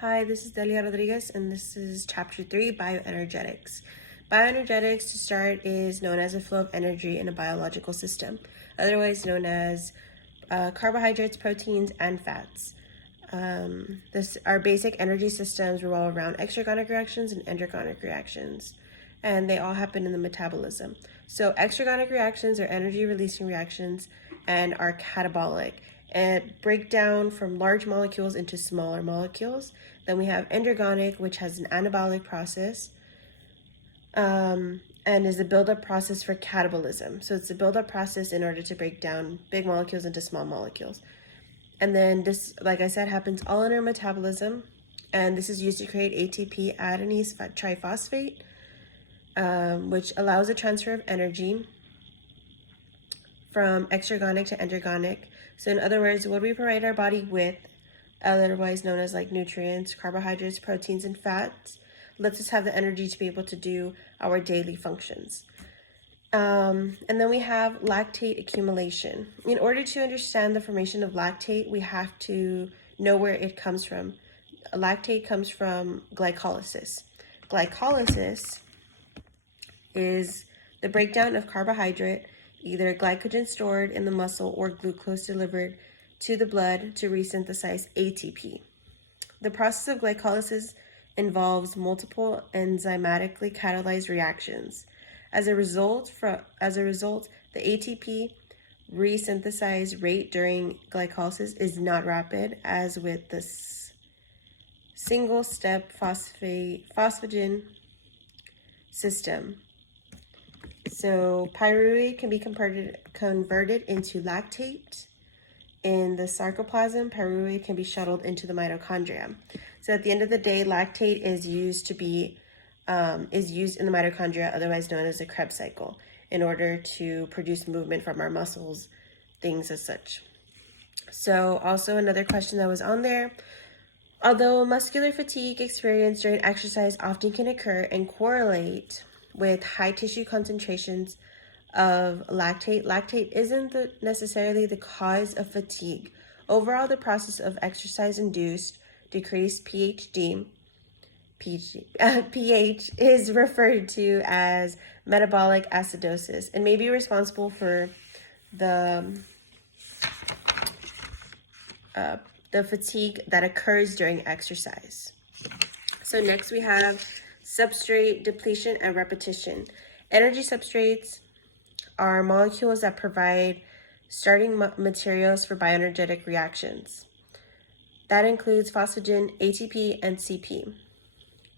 Hi, this is Delia Rodriguez, and this is Chapter 3, Bioenergetics. Bioenergetics, to start, is known as a flow of energy in a biological system, otherwise known as carbohydrates, proteins, and fats. Our basic energy systems revolve around exergonic reactions and endergonic reactions, and they all happen in the metabolism. So exergonic reactions are energy-releasing reactions and are catabolic and break down from large molecules into smaller molecules. Then we have endergonic, which has an anabolic process, and is a buildup process for catabolism. So it's a buildup process in order to break down big molecules into small molecules. And then this, like I said, happens all in our metabolism. And this is used to create ATP adenine triphosphate, which allows the transfer of energy from exergonic to endergonic. So in other words, what we provide our body with, otherwise known as like nutrients, carbohydrates, proteins, and fats, lets us have the energy to be able to do our daily functions. And then we have lactate accumulation. In order to understand the formation of lactate, we have to know where it comes from. Lactate comes from glycolysis. Glycolysis is the breakdown of carbohydrate, either glycogen stored in the muscle or glucose delivered to the blood to resynthesize ATP. The process of glycolysis involves multiple enzymatically catalyzed reactions. As a result, the ATP resynthesized rate during glycolysis is not rapid, as with the single-step phosphagen system. So pyruvate can be converted into lactate. In the sarcoplasm, pyruvate can be shuttled into the mitochondria. So at the end of the day, lactate is used in the mitochondria, otherwise known as the Krebs cycle, in order to produce movement from our muscles, things as such. So also another question that was on there, although muscular fatigue experienced during exercise often can occur and correlate with high tissue concentrations of lactate, lactate isn't necessarily the cause of fatigue. Overall, the process of exercise-induced decreased pH is referred to as metabolic acidosis and may be responsible for the fatigue that occurs during exercise. So next we have substrate depletion and repetition. Energy substrates are molecules that provide starting materials for bioenergetic reactions. That includes phosphagen, ATP, and CP.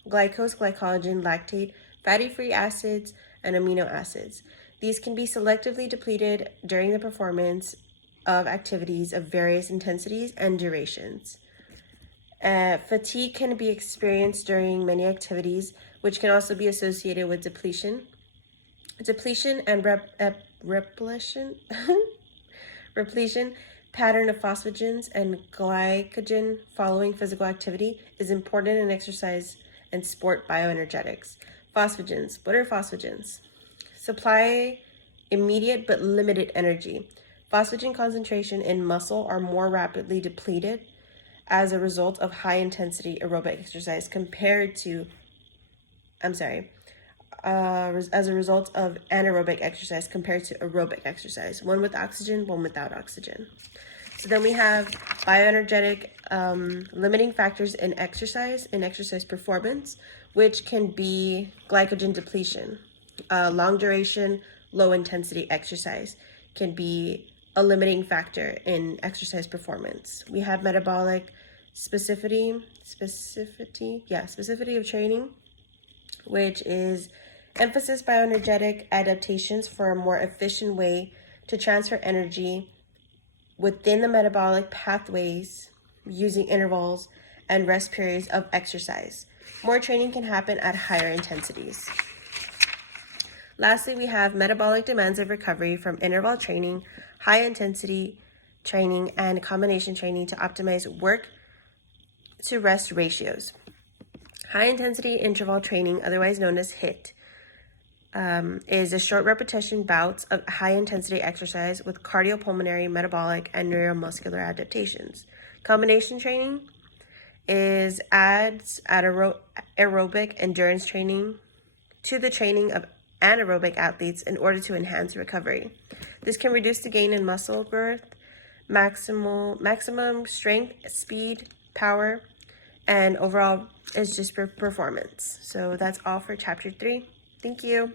Glycose, glycogen, lactate, fatty-free acids, and amino acids. These can be selectively depleted during the performance of activities of various intensities and durations. Fatigue can be experienced during many activities, which can also be associated with depletion. Depletion and repletion pattern of phosphagens and glycogen following physical activity is important in exercise and sport bioenergetics. Phosphagens. What are phosphagens? Supply immediate but limited energy. Phosphagen concentration in muscle are more rapidly depleted as a result of high-intensity aerobic exercise as a result of anaerobic exercise compared to aerobic exercise, one with oxygen, one without oxygen. So then we have bioenergetic limiting factors in exercise performance, which can be glycogen depletion. Long duration, low intensity exercise can be a limiting factor in exercise performance. We have metabolic specificity of training, which is emphasis bioenergetic adaptations for a more efficient way to transfer energy within the metabolic pathways using intervals and rest periods of exercise. More training can happen at higher intensities. Lastly, we have metabolic demands of recovery from interval training, high intensity training, and combination training to optimize work to rest ratios. High intensity interval training, otherwise known as HIIT, is a short repetition bouts of high intensity exercise with cardiopulmonary, metabolic, and neuromuscular adaptations. Combination training is adds aerobic endurance training to the training of anaerobic athletes in order to enhance recovery. This can reduce the gain in muscle growth, maximum strength, speed, power, and overall is just for performance. So that's all for chapter 3. Thank you.